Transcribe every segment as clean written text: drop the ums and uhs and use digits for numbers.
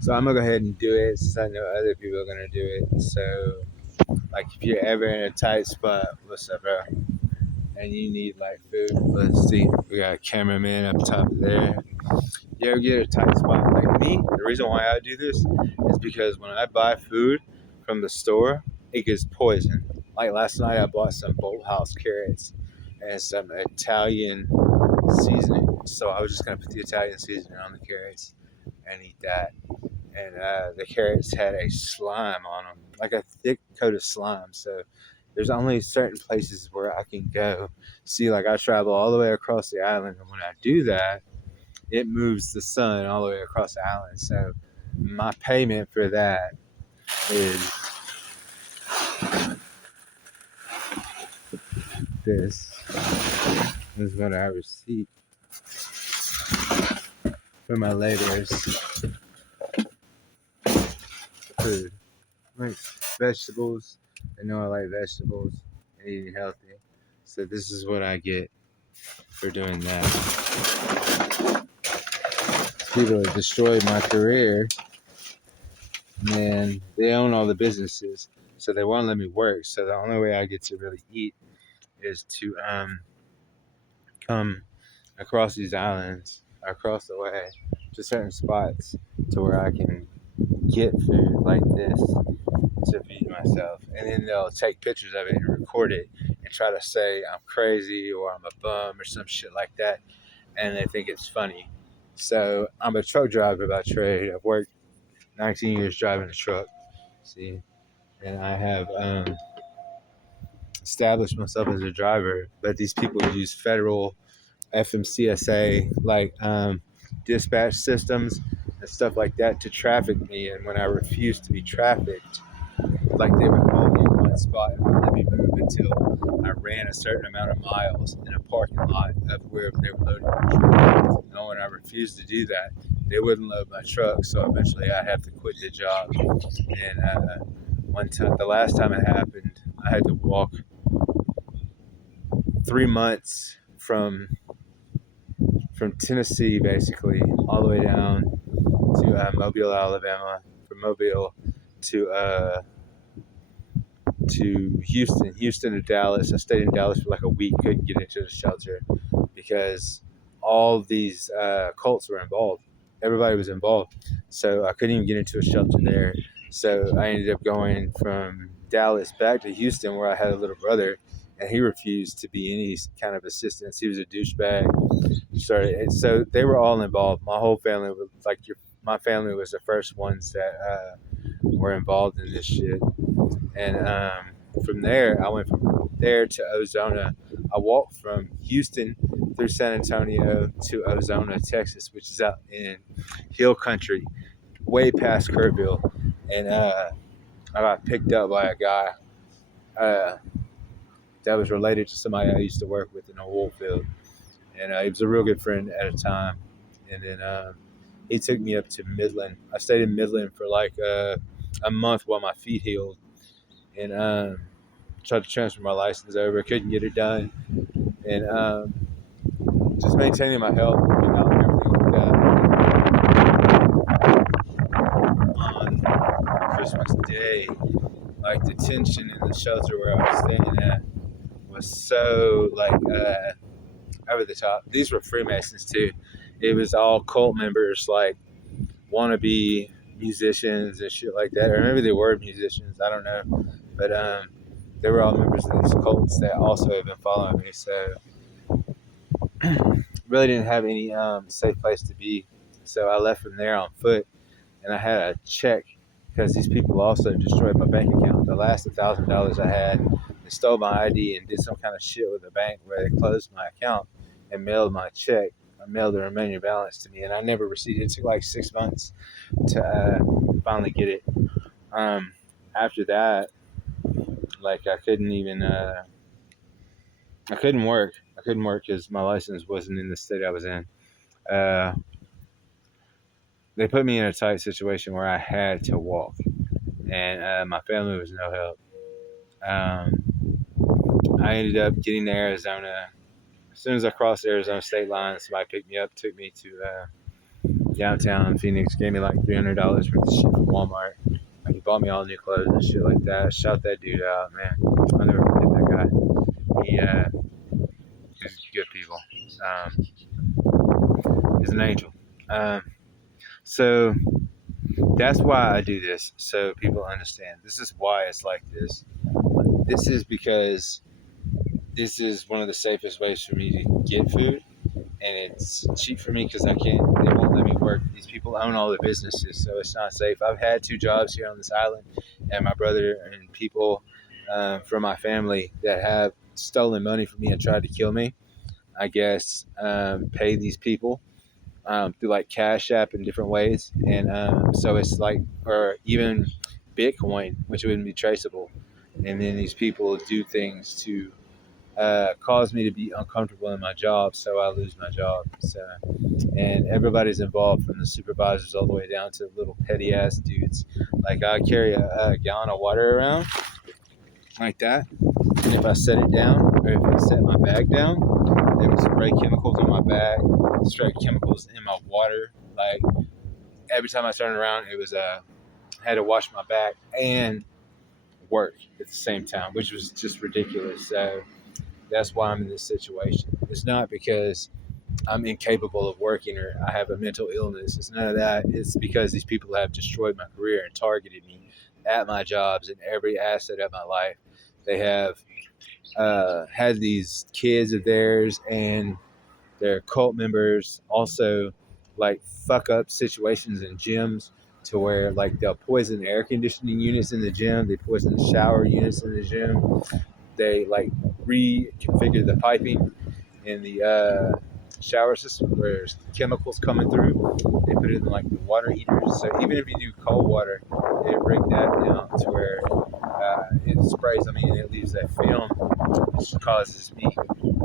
So I'm gonna go ahead and do it since I know other people are gonna do it. So, like, if you're ever in a tight spot, what's up, bro? And you need like food, let's see, we got a cameraman up top there. You ever get a tight spot like me? The reason why I do this is because when I buy food from the store, it gets poisoned. Like last night, I bought some Bolthouse carrots and some Italian seasoning. So I was just gonna put the Italian seasoning on the carrots and eat that. And the carrots had a slime on them, like a thick coat of slime. So there's only certain places where I can go. See, like I travel all the way across the island, and when I do that, it moves the sun all the way across the island. So my payment for that is this. This is what I receive for my laborers' food. Like vegetables. I know I like vegetables and eating healthy. So this is what I get for doing that. People have destroyed my career, and they own all the businesses, so they won't let me work. So the only way I get to really eat is to come across these islands, across the way, to certain spots to where I can get food like this to feed myself. And then they'll take pictures of it and record it and try to say I'm crazy or I'm a bum or some shit like that. And they think it's funny. So I'm a truck driver by trade. I've worked 19 years driving a truck. See, and I have established myself as a driver. But these people use federal FMCSA like dispatch systems and stuff like that to traffic me. And when I refused to be trafficked, like they would hold me in one spot and would let me move until I ran a certain amount of miles in a parking lot of where they were loading my truck. And when I refused to do that, they wouldn't load my truck. So eventually I had to quit the job. And one time, the last time it happened, I had to walk 3 months from Tennessee, basically, all the way down to Mobile, Alabama. From Mobile to Houston to Dallas. I stayed in Dallas for like a week, couldn't get into the shelter because all these cults were involved. Everybody was involved, so I couldn't even get into a shelter there. So I ended up going from Dallas back to Houston, where I had a little brother, and he refused to be any kind of assistance. He was a douchebag. So they were all involved. My whole family was like my family was the first ones that were involved in this shit. And from there, I went from there to Ozona. I walked from Houston through San Antonio to Ozona, Texas, which is out in hill country, way past Kerrville. And I got picked up by a guy uh, that was related to somebody I used to work with in a oil field. And he was a real good friend at a time. And then he took me up to Midland. I stayed in Midland for like a month while my feet healed. And tried to transfer my license over, couldn't get it done, and just maintaining my health, working out, and everything like that. On Christmas Day, like the tension in the shelter where I was staying at was so like over the top. These were Freemasons too. It was all cult members, like wannabe musicians and shit like that. Or maybe they were musicians. I don't know, but they were all members of these cults that also have been following me. So really didn't have any safe place to be. So I left from there on foot, and I had a check because these people also destroyed my bank account. The last $1,000 I had, they stole my ID and did some kind of shit with the bank where they closed my account and mailed my check. I mailed the remaining balance to me, and I never received it. It took like 6 months to finally get it. After that, like I couldn't even. I couldn't work. I couldn't work because my license wasn't in the state I was in. Uh, they put me in a tight situation where I had to walk, and my family was no help. I ended up getting to Arizona. As soon as I crossed the Arizona state line, somebody picked me up, took me to downtown Phoenix gave me like $300 worth of shit from Walmart. Like, he bought me all new clothes and shit like that. Shout that dude out, man. I'll never forget that guy. He's good people. He's an angel. So that's why I do this, so people understand. This is why it's like this. This is because this is one of the safest ways for me to get food, and it's cheap for me because I can't. They won't let me work. These people own all the businesses, so it's not safe. I've had 2 jobs here on this island, and my brother and people from my family that have stolen money from me and tried to kill me. I guess pay these people through like Cash App in different ways, and so it's like, or even Bitcoin, which wouldn't be traceable. And then these people do things to cause me to be uncomfortable in my job, so I lose my job. So, and everybody's involved, from the supervisors all the way down to little petty ass dudes. Like, I carry a gallon of water around like that, and if I set it down, or if I set my bag down, they would spray chemicals on my bag, spray chemicals in my water. Like, every time I turned around, it was had to wash my back and work at the same time, which was just ridiculous. So that's why I'm in this situation. It's not because I'm incapable of working or I have a mental illness. It's none of that. It's because these people have destroyed my career and targeted me at my jobs in every asset of my life. They have had these kids of theirs and their cult members also like fuck up situations in gyms, to where like they'll poison air conditioning units in the gym, they poison the shower units in the gym, they like reconfigure the piping in the shower system where there's chemicals coming through. They put it in like the water heaters. So even if you do cold water, they break that down to where it sprays. I mean, it leaves that film, which causes me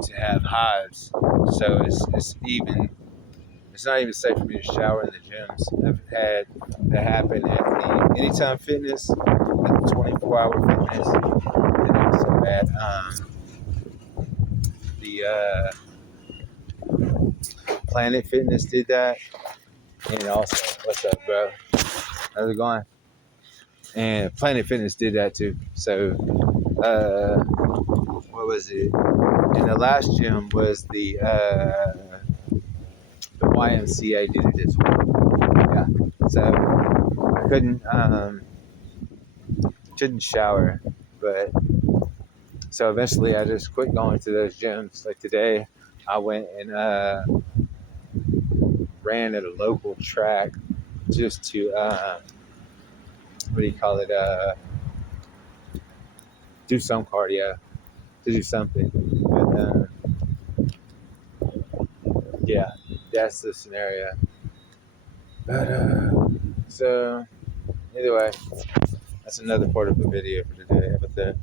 to have hives. So it's not even safe for me to shower in the gyms. I've had that happen at the Anytime Fitness, at the 24-hour fitness, and it was so bad. The Planet Fitness did that, and also, what's up, bro? How's it going? And Planet Fitness did that too. So, what was it? And the last gym was the YMCA did it as well. Yeah. So I couldn't shower, but so eventually I just quit going to those gyms. Like today, I went and ran at a local track just to what do you call it? Do some cardio, to do something. But yeah, that's the scenario. But so either way, that's another part of the video for today. How about that?